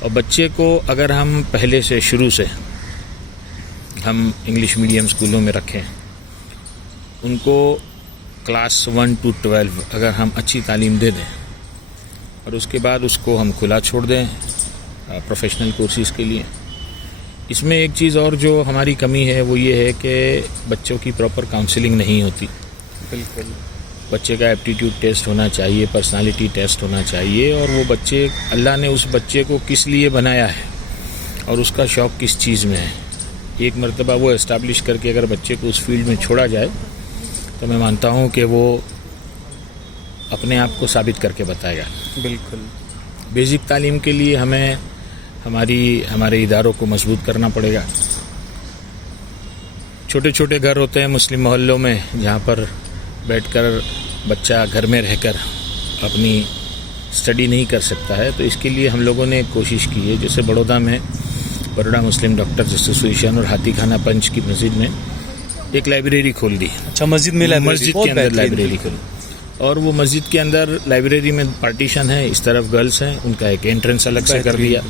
اور بچے کو اگر ہم پہلے سے شروع سے ہم انگلش میڈیم اسکولوں میں رکھیں، ان کو کلاس 1 to 12 اگر ہم اچھی تعلیم دے دیں اور اس کے بعد اس کو ہم کھلا چھوڑ دیں پروفیشنل کورسز کے لیے. اس میں ایک چیز اور جو ہماری کمی ہے وہ یہ ہے کہ بچوں کی پراپر کاؤنسلنگ نہیں ہوتی. بالکل. بچے کا ایپٹیٹیوڈ ٹیسٹ ہونا چاہیے، پرسنالٹی ٹیسٹ ہونا چاہیے، اور وہ بچے اللہ نے اس بچے کو کس لیے بنایا ہے اور اس کا شوق کس چیز میں ہے. ایک مرتبہ وہ اسٹیبلش کر کے اگر بچے کو اس فیلڈ میں چھوڑا جائے تو میں مانتا ہوں کہ وہ اپنے آپ کو ثابت کر کے بتائے گا. بالکل. بیسک تعلیم کے لیے ہمیں ہمارے اداروں کو مضبوط کرنا پڑے گا. چھوٹے چھوٹے گھر ہوتے ہیں مسلم محلوں میں جہاں پر بیٹھ کر بچہ گھر میں رہ کر اپنی اسٹڈی نہیں کر سکتا ہے، تو اس کے لیے ہم لوگوں نے ایک کوشش کی ہے. جیسے بڑودہ میں بروڈا مسلم ڈاکٹرز ایسوسیشن اور ہاتھی خانہ پنچ کی مسجد میں ایک لائبریری کھول دی. اچھا، مسجد میں مسجد کے اندر لائبریری کھول، اور وہ مسجد کے اندر لائبریری میں پارٹیشن ہے. اس طرف گرلس ہیں، ان کا ایک انٹرنس الگ سے کر دیا،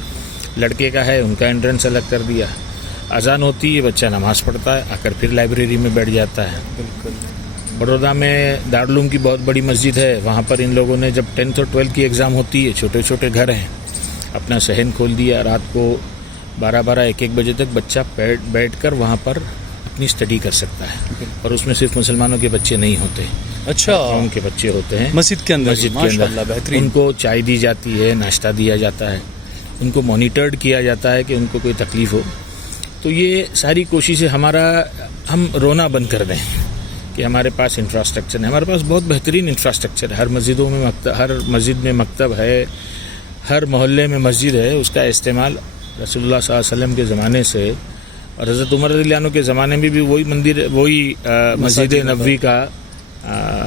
لڑکے کا ہے ان کا انٹرنس الگ کر دیا. اذان ہوتی ہے، بچہ نماز پڑھتا ہے، آ کر پھر لائبریری میں بیٹھ جاتا ہے. بالکل. بڑودہ میں دارالعلوم کی بہت بڑی مسجد ہے، وہاں پر ان لوگوں نے جب 10th اور 12th کی ایگزام ہوتی ہے، چھوٹے چھوٹے گھر ہیں، اپنا صحن کھول دیا. رات کو 12-1 بجے تک بچہ بیٹھ کر وہاں پر اپنی اسٹڈی کر سکتا ہے. اور اس میں صرف مسلمانوں کے بچے نہیں ہوتے، اچھا، قوم کے بچے ہوتے ہیں مسجد کے اندر. ماشاءاللہ، بہترین. ان کو چائے دی جاتی ہے، ناشتہ دیا جاتا ہے، ان کو مانیٹرڈ کیا جاتا ہے کہ ان کو کوئی تکلیف ہو. تو یہ ساری کوششیں ہم رونا بند کر دیں کہ ہمارے پاس انفراسٹرکچر ہے. ہمارے پاس بہت بہترین انفراسٹرکچر ہے. ہر مسجد میں مکتب ہے، ہر محلے میں مسجد ہے. اس کا استعمال رسول اللہ صلی اللہ علیہ وسلم کے زمانے سے اور حضرت عمر رضی اللہ عنہ کے زمانے میں بھی وہی مسجد نبوی کا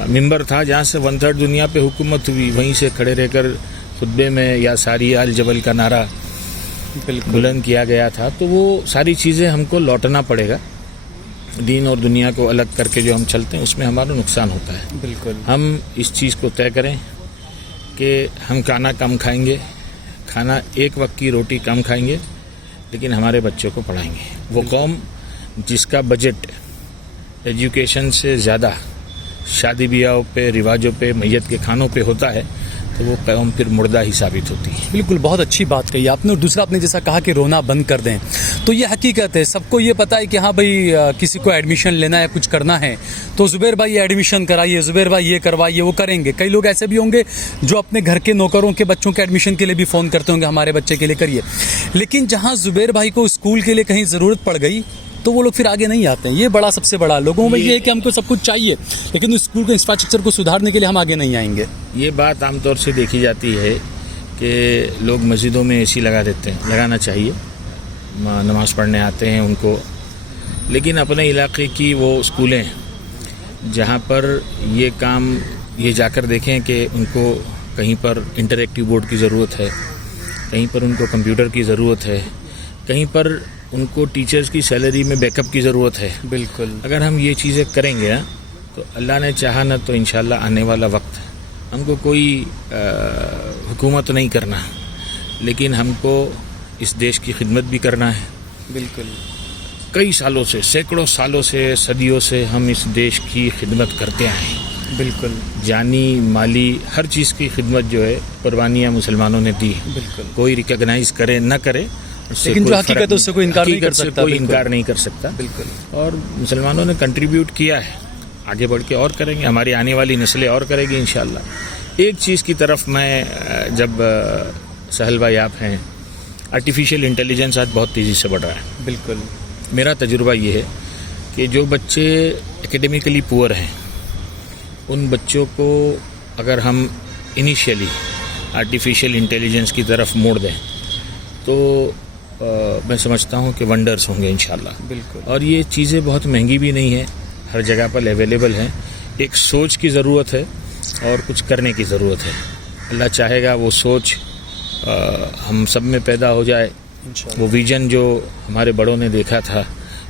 ممبر تھا جہاں سے 1/3 دنیا پہ حکومت ہوئی. وہیں سے کھڑے رہ کر خطبے میں یا ساری آل جبل کا نعرہ بلند کیا گیا تھا. تو وہ ساری چیزیں ہم کو لوٹنا پڑے گا. دین اور دنیا کو الگ کر کے جو ہم چلتے ہیں اس میں ہمارا نقصان ہوتا ہے. بالکل. ہم اس چیز کو طے کریں کہ ہم کھانا کم کھائیں گے، کھانا ایک وقت کی روٹی کم کھائیں گے، لیکن ہمارے بچوں کو پڑھائیں گے. وہ قوم جس کا بجٹ ایجوکیشن سے زیادہ شادی بیاہوں پہ، رواجوں پہ، میت کے کھانوں پہ ہوتا ہے، تو وہ قوم پھر مردہ ہی ثابت ہوتی ہے. بالکل، بہت اچھی بات کہی آپ نے. اور دوسرا آپ نے جیسا کہا کہ رونا بند کر دیں، تو یہ حقیقت ہے. سب کو یہ پتا ہے کہ ہاں بھائی کسی کو ایڈمیشن لینا ہے، کچھ کرنا ہے تو زبیر بھائی ایڈمیشن کرائیے، زبیر بھائی یہ کروائیے، وہ کریں گے. کئی لوگ ایسے بھی ہوں گے جو اپنے گھر کے نوکروں کے بچوں کے ایڈمیشن کے لیے بھی فون کرتے ہوں گے، ہمارے بچے کے لیے کریے. لیکن جہاں زبیر بھائی کو اسکول کے لیے کہیں ضرورت پڑ گئی تو وہ لوگ پھر آگے نہیں آتے ہیں. یہ بڑا سب سے بڑا لوگوں میں یہ ہے کہ ہم کو سب کچھ چاہیے، لیکن اسکول کے انفراسٹرکچر کو سدھارنے کے لیے ہم آگے نہیں آئیں گے. یہ بات عام طور سے دیکھی جاتی ہے کہ لوگ مسجدوں میں AC لگا دیتے ہیں. لگانا چاہیے، نماز پڑھنے آتے ہیں ان کو، لیکن اپنے علاقے کی وہ اسکولیں جہاں پر یہ کام یہ جا کر دیکھیں کہ ان کو کہیں پر انٹریکٹیو بورڈ کی ضرورت ہے، کہیں پر ان کو کمپیوٹر کی ضرورت ہے، کہیں پر ان کو ٹیچرز کی سیلری میں بیک اپ کی ضرورت ہے. بالکل. اگر ہم یہ چیزیں کریں گے تو اللہ نے چاہا نہ تو انشاءاللہ آنے والا وقت ہم کو کوئی حکومت نہیں کرنا، لیکن ہم کو اس دیش کی خدمت بھی کرنا ہے. بالکل. کئی سالوں سے، سینکڑوں سالوں سے، صدیوں سے ہم اس دیش کی خدمت کرتے آئے ہیں. بالکل. جانی، مالی، ہر چیز کی خدمت جو ہے قربانیاں مسلمانوں نے دی. بالکل. کوئی ریکگنائز کرے نہ کرے، لیکن جو حقیقت ہے اس سے کوئی انکار نہیں کر سکتا. کوئی انکار نہیں کر سکتا. بالکل. اور مسلمانوں نے کنٹریبیوٹ کیا ہے، آگے بڑھ کے اور کریں گے، ہماری آنے والی نسلیں اور کرے گی انشاءاللہ. ایک چیز کی طرف میں جب سہل بھائی آپ ہیں، آرٹیفیشیل انٹیلیجنس آج بہت تیزی سے بڑھ رہا ہے. بالکل. میرا تجربہ یہ ہے کہ جو بچے اکیڈمیکلی پور ہیں ان بچوں کو اگر ہم انیشیلی آرٹیفیشیل انٹیلیجنس کی طرف موڑ دیں تو میں سمجھتا ہوں کہ ونڈرز ہوں گے انشاءاللہ. بالکل. اور یہ چیزیں بہت مہنگی بھی نہیں ہیں، ہر جگہ پر اویلیبل ہیں. ایک سوچ کی ضرورت ہے اور کچھ کرنے کی ضرورت ہے. اللہ چاہے گا وہ سوچ ہم سب میں پیدا ہو جائے. وہ ویژن جو ہمارے بڑوں نے دیکھا تھا،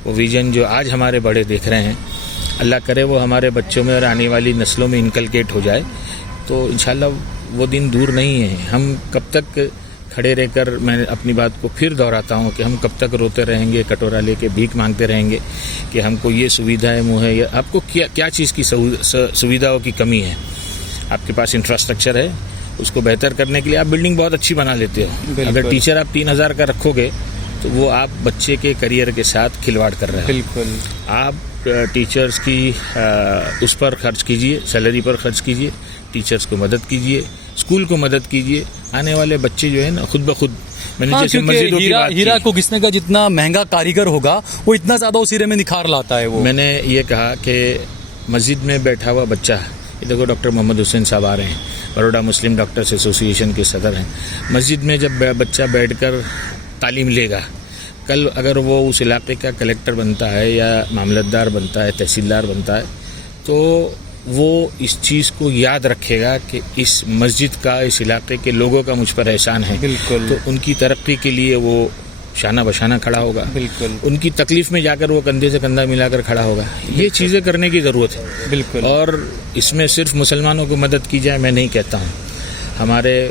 وہ ویژن جو آج ہمارے بڑے دیکھ رہے ہیں، اللہ کرے وہ ہمارے بچوں میں اور آنے والی نسلوں میں انکلکیٹ ہو جائے تو انشاءاللہ وہ دن دور نہیں ہے. ہم کب تک کھڑے رہ کر میں اپنی بات کو پھر دہراتا ہوں کہ ہم کب تک روتے رہیں گے, کٹورا لے کے بھیک مانگتے رہیں گے کہ ہم کو یہ سویدھائیں مہیا. آپ کو کیا چیز کی سویدھاؤں کی کمی ہے؟ آپ کے پاس انفراسٹرکچر ہے, اس کو بہتر کرنے کے لیے آپ بلڈنگ بہت اچھی بنا لیتے ہو. اگر ٹیچر آپ 3000 کا رکھو گے تو وہ آپ بچے کے کریئر کے ساتھ کھلواڑ کر رہے ہیں. بالکل. آپ ٹیچرز کی اس پر خرچ کیجئے, سیلری پر خرچ کیجئے, ٹیچرز کو مدد کیجئے, اسکول کو مدد کیجئے. آنے والے بچے جو ہے نا خود بخود, میں نے جیسے مسجدوں کی بات کی, ہیرا کو گھسنے کا جتنا مہنگا کاریگر ہوگا وہ اتنا زیادہ اس ہیرے میں نکھار لاتا ہے. وہ میں نے یہ کہا کہ مسجد میں بیٹھا ہوا بچہ, یہ دیکھو ڈاکٹر محمد حسین صاحب آ رہے ہیں, بروڈا مسلم ڈاکٹرز ایسوسی ایشن کے صدر ہیں. مسجد میں جب بچہ بیٹھ کر تعلیم لے گا, کل اگر وہ اس علاقے کا کلیکٹر بنتا ہے یا معاملتدار بنتا ہے, تحصیلدار بنتا ہے, تو وہ اس چیز کو یاد رکھے گا کہ اس مسجد کا, اس علاقے کے لوگوں کا مجھ پر احسان ہے. بالکل. تو ان کی ترقی کے لیے وہ شانہ بشانہ کھڑا ہوگا. بالکل. ان کی تکلیف میں جا کر وہ کندھے سے کندھا ملا کر کھڑا ہوگا. یہ چیزیں کرنے کی ضرورت ہے. بالکل. اور اس میں صرف مسلمانوں کو مدد کی جائے میں نہیں کہتا ہوں, ہمارے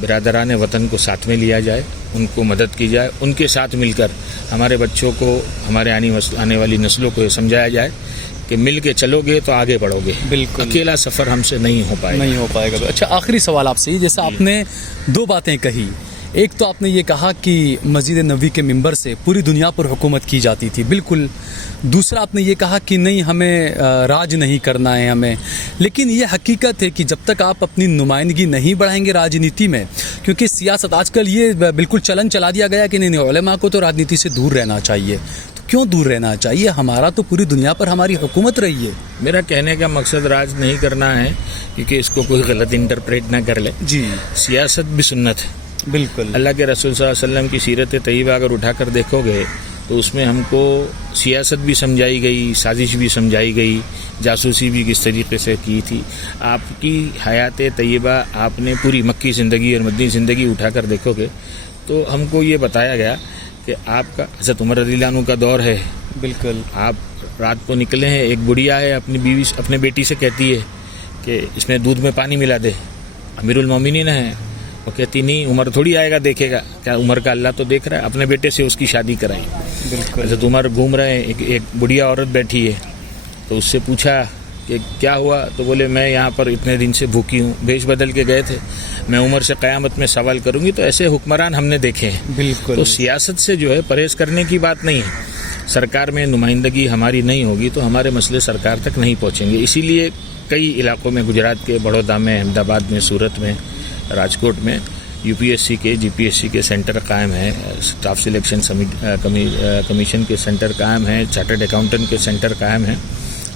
برادران وطن کو ساتھ میں لیا جائے, ان کو مدد کی جائے, ان کے ساتھ مل کر ہمارے بچوں کو, ہمارے آنے والی نسلوں کو یہ سمجھایا جائے کہ مل کے چلو گے تو آگے بڑھو گے. بالکل. اکیلا سفر ہم سے نہیں ہو پائے گا. اچھا, آخری سوال آپ سے, جیسے آپ نے 2 باتیں کہی. ایک تو آپ نے یہ کہا کہ مسجد نبوی کے ممبر سے پوری دنیا پر حکومت کی جاتی تھی. بالکل. دوسرا آپ نے یہ کہا کہ نہیں, ہمیں راج نہیں کرنا ہے ہمیں. لیکن یہ حقیقت ہے کہ جب تک آپ اپنی نمائندگی نہیں بڑھائیں گے راجنیتی میں, کیونکہ سیاست آج کل یہ بالکل چلن چلا دیا گیا کہ نہیں, علماء کو تو راجنیتی سے دور رہنا چاہیے. تو کیوں دور رہنا چاہیے؟ ہمارا تو پوری دنیا پر ہماری حکومت رہی ہے. میرا کہنے کا مقصد راج نہیں کرنا ہے, کیونکہ اس کو کوئی غلط انٹرپریٹ نہ کر لے. جی. سیاست بھی سنت ہے. بالکل. اللہ کے رسول صلی اللہ علیہ وسلم کی سیرت طیبہ اگر اٹھا کر دیکھو گے تو اس میں ہم کو سیاست بھی سمجھائی گئی, سازش بھی سمجھائی گئی, جاسوسی بھی کس طریقے سے کی تھی. آپ کی حیات طیبہ, آپ نے پوری مکی زندگی اور مدنی زندگی اٹھا کر دیکھو گے تو ہم کو یہ بتایا گیا کہ آپ کا حضرت عمر رضی اللہ عنہ کا دور ہے. بالکل. آپ رات کو نکلے ہیں, ایک بڑھیا ہے اپنی بیوی, اپنے بیٹی سے کہتی ہے کہ اس میں دودھ میں پانی ملا دے. امیر المومنین ہے, وہ کہتی نہیں, عمر تھوڑی آئے گا دیکھے گا, کیا عمر کا اللہ تو دیکھ رہا ہے. اپنے بیٹے سے اس کی شادی کرائی. بالکل. حضرت عمر گھوم رہے ہیں, ایک بڑھیا عورت بیٹھی ہے, تو اس سے پوچھا کہ کیا ہوا, تو بولے میں یہاں پر اتنے دن سے بھوکی ہوں, بھیش بدل کے گئے تھے, میں عمر سے قیامت میں سوال کروں گی. تو ایسے حکمران ہم نے دیکھے ہیں. بالکل. تو سیاست سے جو ہے پرہیز کرنے کی بات نہیں ہے. سرکار میں نمائندگی ہماری نہیں ہوگی تو ہمارے مسئلے سرکار تک نہیں پہنچیں گے. اسی لیے کئی علاقوں میں, گجرات کے بڑودہ میں, احمد آباد میں, سورت میں, راجکوٹ میں UPSC کے, GPSC کے سینٹر قائم ہیں, اسٹاف سلیکشن کمیشن کے سینٹر قائم ہیں, چارٹرڈ اکاؤنٹنٹ کے سینٹر قائم ہیں,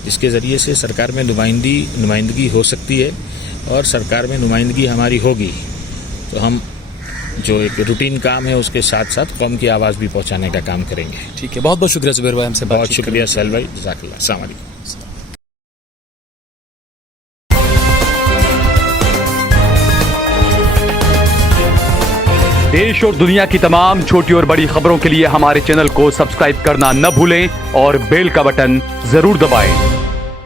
جس کے ذریعے سے سرکار میں نمائندگی ہو سکتی ہے. اور سرکار میں نمائندگی ہماری ہوگی تو ہم جو ایک روٹین کام ہے اس کے ساتھ ساتھ قوم کی آواز بھی پہنچانے کا کام کریں گے. ٹھیک ہے, بہت بہت شکریہ زبیر بھائی, ہم سے بہت شکریہ سہیل بھائی, جزاک اللہ. السلام علیکم. دیش اور دنیا کی تمام چھوٹی اور بڑی خبروں کے لیے ہمارے چینل کو سبسکرائب کرنا نہ بھولیں اور بیل کا بٹن ضرور دبائیں.